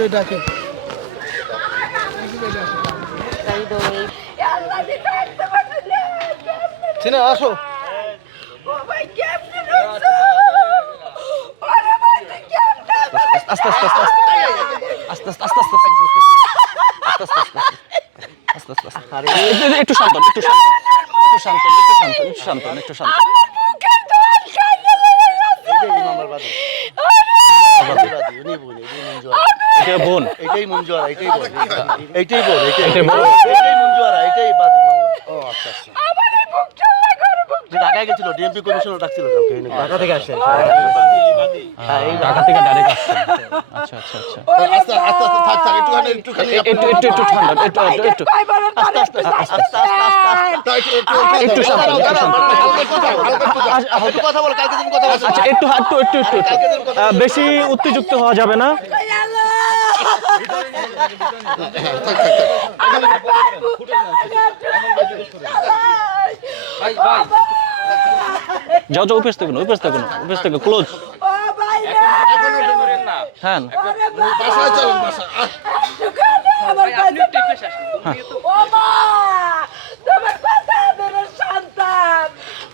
তুমি ডাকে। চিনে আসো। আস্তে আস্তে আস্তে আস্তে। আস্তে আস্তে আস্তে আস্তে আস্তে। আস্তে আরে একটু শান্ত একটু শান্ত। একটু শান্ত একটু শান্ত একটু শান্ত একটু শান্ত। এটা বোন। এটাই মঞ্জুয়ারা এটাই বোন। এইটাই বোন। এটাই বোন? এটাই মঞ্জুয়ারা এটাই বাদি ও আচ্ছা আচ্ছা। যে ঢাকায় গেছিল ডিএমপি কমিশনার ডাকছিল কালকে ঢাকা থেকে আসে হ্যাঁ ঢাকা থেকে ডাইরেক্ট আসছে। আচ্ছা আচ্ছা আচ্ছা। আস্তে আস্তে আস্তে থাক থাক একটুখানি একটুখানি একটু একটু একটু ঠান্ডা একটু একটু একটু। আস্তে আস্তে আস্তে আস্তে আস্তে একটু একটু একটু শান্ত, একটু শান্ত। হালকা কথা বল কালকে দিন কথা আচ্ছা একটু একটু একটু একটু একটু। বেশি উত্তেজুক্ত হওয়া যাবে না। যাও যাও উপেস থেকে উপেস থেকে না উপেস থেকে ক্লোজ হ্যাঁ। বাসায় চলেন বাসা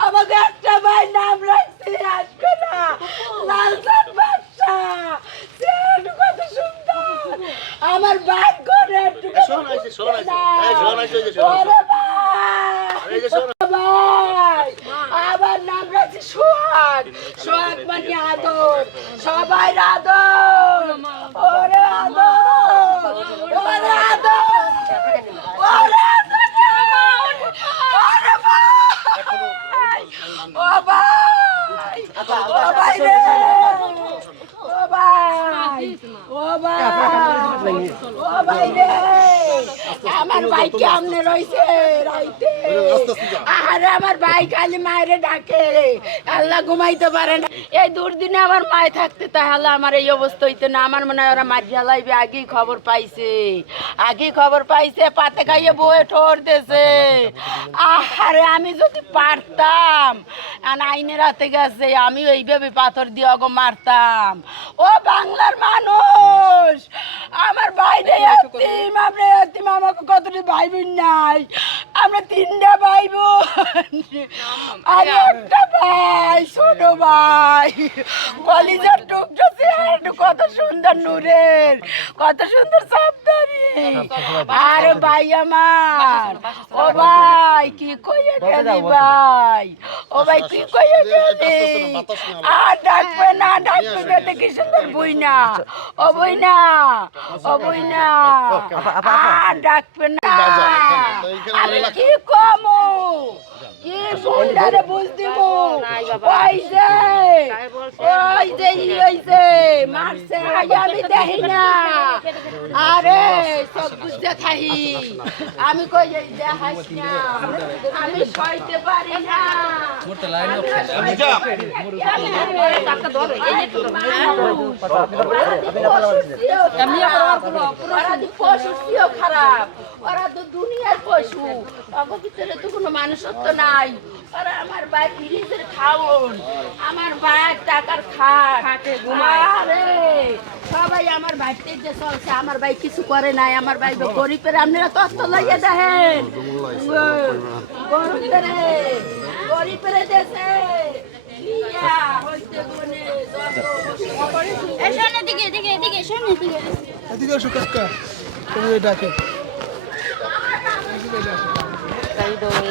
আমাদের একটা ভাই নাম রাখছে আজকে না লালচাঁদ বাদশা সে একটু কত সুন্দর আমার ভাগ্য রে একটু শোন আইছে শোন আইছে এই শোন আইছে এই শোন। ওরে ভাই এই যে শোন। ভাই আমার নাম রাখছি সোহাগ। সোহাগ মানে আদর। সবাই আদর। ওরে আদর। ওরে আদর। ওরে আদর। ওরে ও ভাই। ও ভাই। রে ও ভাই ও ভাই ও ভাই রে আমার ভাই কেমনে রইছে? রাইতে। আরে আমার ভাই খালি মায়েরে ডাকে। আল্লাহ ঘুমাইতে পারে না। এই দুর্দিনে আমার মায় থাকতে তাহলে আমার এই অবস্থা হইতো না। আমার মনে হয় ওরা মার জ্বালাইবে। আগেই খবর পাইছে। আগেই খবর পাইছে পাতে খাইয়ে বয়ে ঠোর দেছে আরে আমি যদি পারতাম আর আইনের হাতে গেছে আমি এইভাবে পাথর দিয়ে অগ মারতাম। ও বাংলার মানুষ! আমার বাইরে এতিম আপনি এতিম আমাকে কতটি ভাই বোন নাই? আমরা তিনটা ভাই বোন আর একটা ভাই ছোট ভাই। কলিজার টুকটা কত সুন্দর নূরের কত সুন্দর সাবধানি আরে ভাই আমার ও ভাই কি কইয়া গেলি ভাই? ও ভাই কি কইয়া গেলি আর ডাকবে না ডাকবে না দেখি সুন্দর বই না। ও বই না ও বই না। আর ডাকবে না। আমি কি কমু? কি বন্ডারে বুঝ দিব ওই যে মারছে আমি দেখি না আরে সব বুঝতে থাকি আমি কই এই দেখাস না আমি সইতে পারি না খারাপ ওরা পশু অগো ভিতরে তো কোনো মানুষত্ব নাই। ওরা আমার ভাই ফ্রিজের খাওন আমার ভাই টাকার খাট। আরে সবাই আমার ভাইতে যে চলছে আমার ভাই কিছু করে নাই আমার ভাই তো গরিবের আপনারা তত্ত্ব লইয়া দেখেন। গরিবের গরিবের দেশে ইয়া এদিকে এদিকে সামনের দিকে এদিকে। এসো কাকা। তুমি ডাকে। 带动。